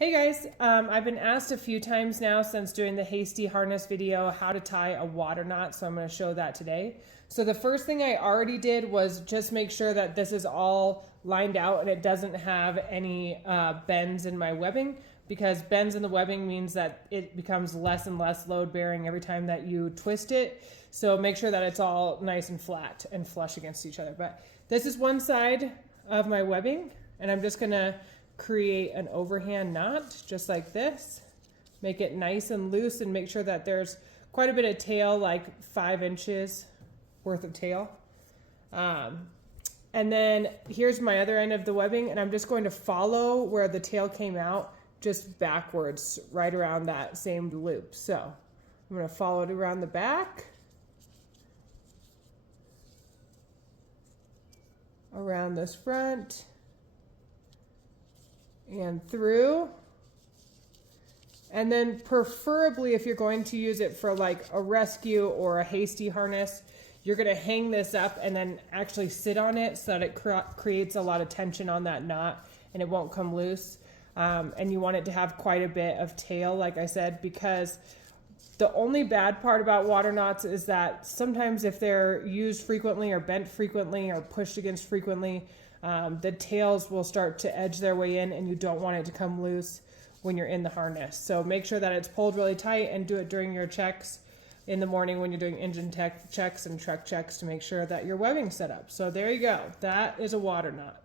Hey guys, I've been asked a few times now since doing the hasty harness video how to tie a water knot, so I'm going to show that today. So the first thing I already did was just make sure that this is all lined out and it doesn't have any bends in my webbing, because bends in the webbing means that it becomes less and less load bearing every time that you twist it. So make sure that it's all nice and flat and flush against each other. But this is one side of my webbing, and I'm just going to create an overhand knot just like this. Make it nice and loose and make sure that there's quite a bit of tail, like 5 inches worth of tail. And then here's my other end of the webbing, and I'm just going to follow where the tail came out just backwards right around that same loop. So I'm going to follow it around the back, around this front, and through. And then preferably, if you're going to use it for like a rescue or a hasty harness, you're going to hang this up and then actually sit on it so that it creates a lot of tension on that knot and it won't come loose. And you want it to have quite a bit of tail, like I said, because the only bad part about water knots is that sometimes if they're used frequently or bent frequently or pushed against frequently, the tails will start to edge their way in, and you don't want it to come loose when you're in the harness. So make sure that it's pulled really tight, and do it during your checks in the morning when you're doing engine tech checks and truck checks to make sure that your webbing's set up. So there you go. That is a water knot.